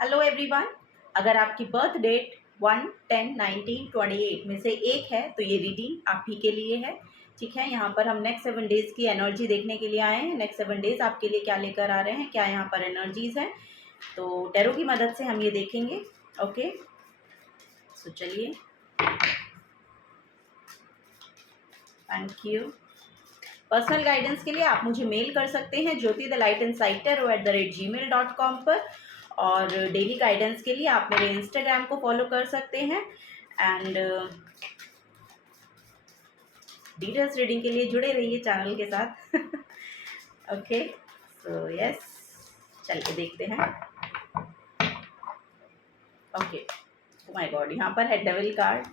Hello everyone. अगर आपकी birth date 1, 10, 19, 28 में से एक है तो ये रीडिंग आप ही के लिए है। ठीक है, यहाँ पर हम नेक्स्ट 7 डेज़ की एनर्जी देखने के लिए आए हैं। नेक्स्ट 7 डेज़ आपके लिए क्या लेकर आ रहे हैं, क्या यहाँ पर एनर्जीज़ हैं, तो टैरो की मदद से हम ये देखेंगे। ओके, सो चलिए, थैंक यू। पर्सनल गाइडेंस के लिए आप मुझे मेल कर सकते हैं jyotithelightandsighttarot@gmail.com पर। और डेली गाइडेंस के लिए आप मेरे इंस्टाग्राम को फॉलो कर सकते हैं। एंड डिटेल्स रीडिंग के लिए जुड़े रहिए चैनल के साथ। ओके, सो यस, चलिए देखते हैं। ओके, ओ माय गॉड, यहाँ पर है devil card,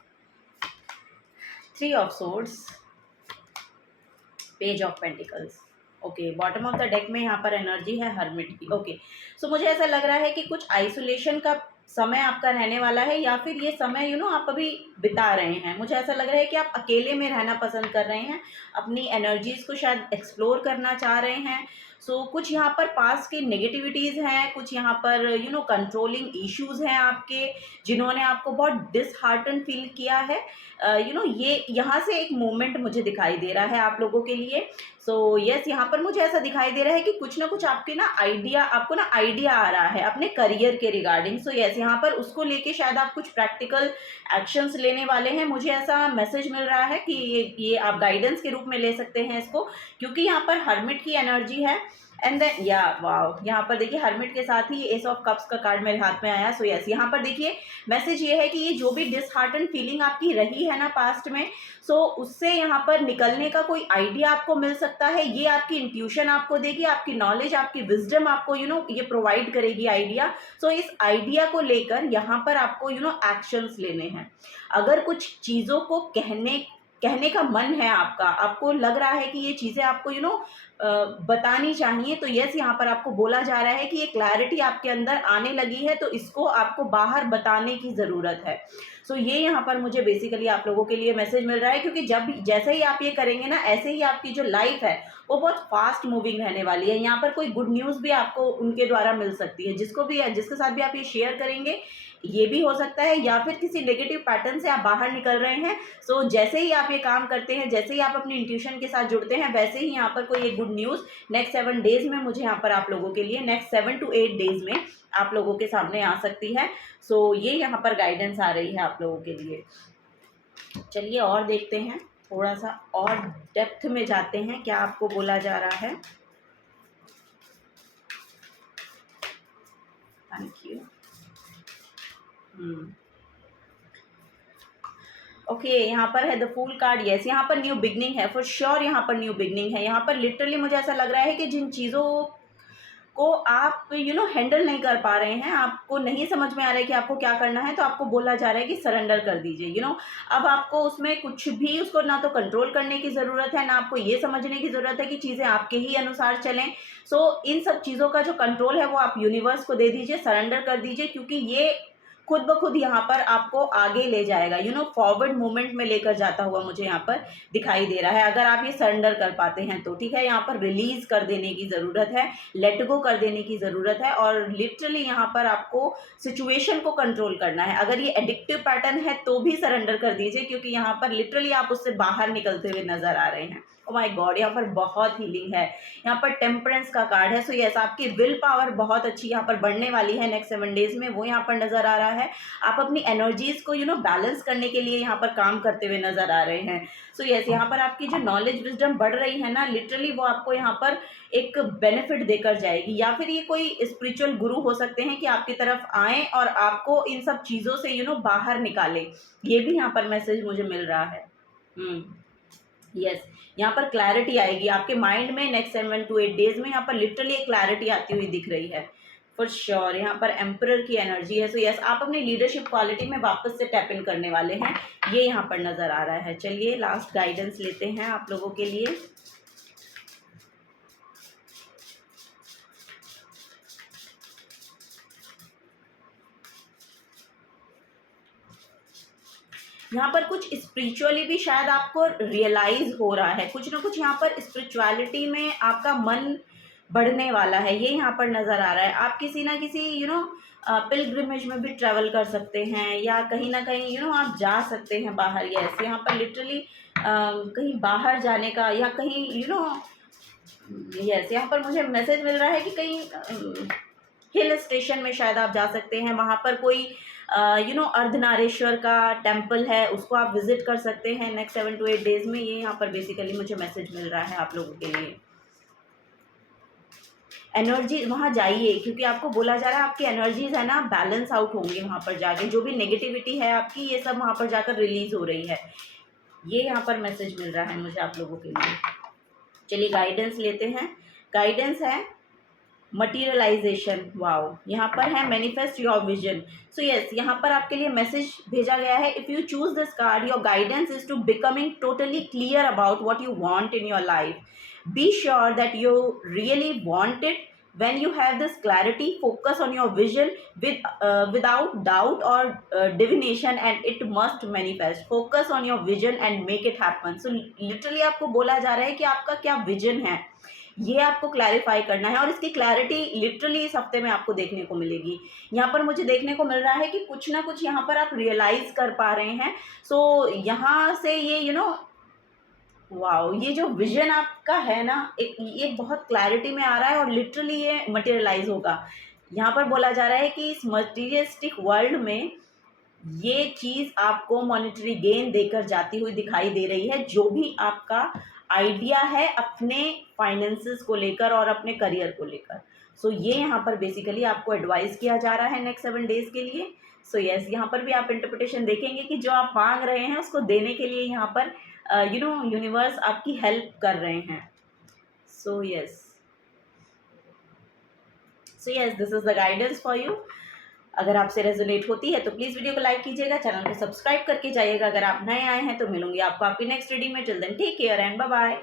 3 of swords, page of pentacles. Okay, bottom of the deck में यहाँ पर एनर्जी है हर्मिट की। ओके, सो मुझे ऐसा लग रहा है कि कुछ आइसोलेशन का समय आपका रहने वाला है, या फिर ये समय आप अभी बिता रहे हैं। मुझे ऐसा लग रहा है कि आप अकेले में रहना पसंद कर रहे हैं, अपनी एनर्जीज़ को शायद एक्सप्लोर करना चाह रहे हैं। सो कुछ यहाँ पर पास की नेगेटिविटीज़ हैं, कुछ यहाँ पर कंट्रोलिंग इश्यूज़ हैं आपके, जिन्होंने आपको बहुत डिसहार्टन फील किया है। ये यहाँ से एक मोमेंट मुझे दिखाई दे रहा है आप लोगों के लिए। सो यस, यहाँ पर मुझे ऐसा दिखाई दे रहा है कि कुछ ना कुछ आपके आपको आइडिया आ रहा है अपने करियर के रिगार्डिंग। सो यस, यहाँ पर उसको लेके शायद आप कुछ प्रैक्टिकल एक्शंस लेने वाले हैं। मुझे ऐसा मैसेज मिल रहा है कि ये आप गाइडेंस के रूप में ले सकते हैं इसको, क्योंकि यहाँ पर हर्मिट की एनर्जी है। एंड देन वाव, यहाँ पर देखिए हर्मिट के साथ ही एस ऑफ कप्स का कार्ड मेरे हाथ में आया। सो यस, यहाँ पर देखिए मैसेज ये है कि ये जो भी डिसहार्टन फीलिंग आपकी रही है ना पास्ट में, सो उससे यहाँ पर निकलने का कोई आइडिया आपको मिल सकता है। ये आपकी इंट्यूशन आपको देगी, आपकी नॉलेज, आपकी विजडम आपको ये प्रोवाइड करेगी आइडिया। सो इस आइडिया को लेकर यहाँ पर आपको एक्शंस लेने हैं। अगर कुछ चीज़ों को कहने का मन है आपको लग रहा है कि ये चीज़ें आपको बतानी चाहिए, तो यस, यहाँ पर आपको बोला जा रहा है कि ये क्लैरिटी आपके अंदर आने लगी है, तो इसको आपको बाहर बताने की ज़रूरत है। सो ये यहाँ पर मुझे बेसिकली आप लोगों के लिए मैसेज मिल रहा है, क्योंकि जैसे ही आप ये करेंगे ना, ऐसे ही आपकी जो लाइफ है वो बहुत फास्ट मूविंग रहने वाली है। यहाँ पर कोई गुड न्यूज़ भी आपको उनके द्वारा मिल सकती है, जिसके साथ भी आप ये शेयर करेंगे, ये भी हो सकता है, या फिर किसी नेगेटिव पैटर्न से आप बाहर निकल रहे हैं। सो जैसे ही आप ये काम करते हैं, जैसे ही आप अपनी इंट्यूशन के साथ जुड़ते हैं, वैसे ही यहाँ पर कोई एक गुड न्यूज़ नेक्स्ट 7 डेज़ में मुझे यहाँ पर आप लोगों के लिए नेक्स्ट 7 to 8 डेज़ में आप लोगों के सामने आ सकती है। सो ये यहाँ पर गाइडेंस आ रही है आप लोगों के लिए। चलिए और देखते हैं, थोड़ा सा और डेप्थ में जाते हैं, क्या आपको बोला जा रहा है। Thank you. ओके, यहाँ पर है द फूल कार्ड। यस, यहाँ पर न्यू बिगनिंग है, फॉर श्योर यहाँ पर न्यू बिगनिंग है। यहाँ पर लिटरली मुझे ऐसा लग रहा है कि जिन चीज़ों को आप हैंडल नहीं कर पा रहे हैं, आपको नहीं समझ में आ रहा है कि आपको क्या करना है, तो आपको बोला जा रहा है कि सरेंडर कर दीजिए। अब आपको उसमें कुछ भी उसको ना तो कंट्रोल करने की ज़रूरत है, ना आपको ये समझने की ज़रूरत है कि चीज़ें आपके ही अनुसार चलें। सो इन सब चीज़ों का जो कंट्रोल है वो आप यूनिवर्स को दे दीजिए, सरेंडर कर दीजिए, क्योंकि ये खुद ब खुद यहाँ पर आपको आगे ले जाएगा, फॉरवर्ड मूवमेंट में लेकर जाता हुआ मुझे यहाँ पर दिखाई दे रहा है, अगर आप ये सरेंडर कर पाते हैं तो। ठीक है, यहाँ पर रिलीज कर देने की ज़रूरत है, लेट गो कर देने की ज़रूरत है, और लिटरली यहाँ पर आपको सिचुएशन को कंट्रोल करना है। अगर ये एडिक्टिव पैटर्न है तो भी सरेंडर कर दीजिए, क्योंकि यहाँ पर लिटरली आप उससे बाहर निकलते हुए नजर आ रहे हैं। ओ माय गॉड, यहाँ पर बहुत हीलिंग है। यहाँ पर टेम्परेंस का कार्ड है। सो यस, आपकी विल पावर बहुत अच्छी यहाँ पर बढ़ने वाली है नेक्स्ट 7 डेज में, वो यहाँ पर नजर आ रहा है। आप अपनी एनर्जीज को बैलेंस करने के लिए यहाँ पर काम करते हुए नजर आ रहे हैं। सो यस, यहाँ पर आपकी जो नॉलेज विजडम बढ़ रही है ना, लिटरली वो आपको यहाँ पर एक बेनिफिट देकर जाएगी, या फिर ये कोई स्पिरिचुअल गुरु हो सकते हैं कि आपकी तरफ आए और आपको इन सब चीज़ों से बाहर निकाले। ये भी यहाँ पर मैसेज मुझे मिल रहा है। यस, यहाँ पर क्लैरिटी आएगी आपके माइंड में नेक्स्ट 7 to 8 डेज में। यहाँ पर लिटरली एक क्लैरिटी आती हुई दिख रही है फॉर श्योर। यहाँ पर एम्परर की एनर्जी है। सो यस, आप अपनी लीडरशिप क्वालिटी में वापस से टैप इन करने वाले हैं, ये यहाँ पर नज़र आ रहा है। चलिए लास्ट गाइडेंस लेते हैं आप लोगों के लिए। यहाँ पर कुछ स्पिरिचुअली भी शायद आपको रियलाइज हो रहा है, कुछ ना कुछ यहाँ पर स्पिरिचुअलिटी में आपका मन बढ़ने वाला है, ये यहाँ पर नज़र आ रहा है। आप किसी ना किसी पिलग्रिमेज में भी ट्रैवल कर सकते हैं, या कहीं ना कहीं आप जा सकते हैं बाहर। यस, यहाँ पर लिटरली कहीं बाहर जाने का, या कहीं यस, यहाँ पर मुझे मैसेज मिल रहा है कि कहीं हिल स्टेशन में शायद आप जा सकते हैं। वहाँ पर कोई अर्धनारेश्वर का टेम्पल है, उसको आप विजिट कर सकते हैं नेक्स्ट 7 to 8 डेज में। ये यहाँ पर बेसिकली मुझे मैसेज मिल रहा है आप लोगों के लिए। एनर्जी वहाँ जाइए, क्योंकि आपको बोला जा रहा है आपकी एनर्जीज है ना बैलेंस आउट होंगी वहाँ पर जाके। जो भी नेगेटिविटी है आपकी, ये सब वहाँ पर जाकर रिलीज हो रही है। ये यहाँ पर मैसेज मिल रहा है मुझे आप लोगों के लिए। चलिए गाइडेंस लेते हैं। गाइडेंस है मटीरियलाइजेशन। वाओ, यहाँ पर है manifest your vision. So yes, यहाँ पर आपके लिए मैसेज भेजा गया है। If you choose this card, your guidance is to becoming totally clear about what you want in your life. Be sure that you really want it. when you have this clarity, focus on your vision without doubt or divination, and it must manifest. Focus on your vision and make it happen. So literally आपको बोला जा रहा है कि आपका क्या vision है, ये आपको क्लैरिफाई करना है, और इसकी क्लैरिटी लिटरली इस हफ्ते में आपको देखने को मिलेगी। यहाँ पर मुझे देखने को मिल रहा है कि कुछ ना कुछ यहाँ पर आप रियलाइज कर पा रहे हैं। सो यहाँ से ये वाओ, ये जो विजन आपका है ना, ये बहुत क्लैरिटी में आ रहा है, और लिटरली ये मटेरियलाइज होगा। यहाँ पर बोला जा रहा है कि इस मटीरियलिस्टिक वर्ल्ड में ये चीज़ आपको मॉनेटरी गेन देकर जाती हुई दिखाई दे रही है। जो भी आपका आइडिया है अपने फाइनेंसेस को लेकर और अपने करियर को लेकर, सो ये यहाँ पर बेसिकली आपको एडवाइस किया जा रहा है नेक्स्ट 7 डेज के लिए। सो यस, यहाँ पर भी आप इंटरप्रिटेशन देखेंगे कि जो आप मांग रहे हैं उसको देने के लिए यहाँ पर यूनिवर्स आपकी हेल्प कर रहे हैं। So yes, this is the guidance for you. अगर आपसे रेजोनेट होती है तो प्लीज़ वीडियो को लाइक कीजिएगा, चैनल को सब्सक्राइब करके जाइएगा अगर आप नए आए हैं। तो मिलूंगी आपको आपकी नेक्स्ट रीडिंग में। Till then take care and bye bye.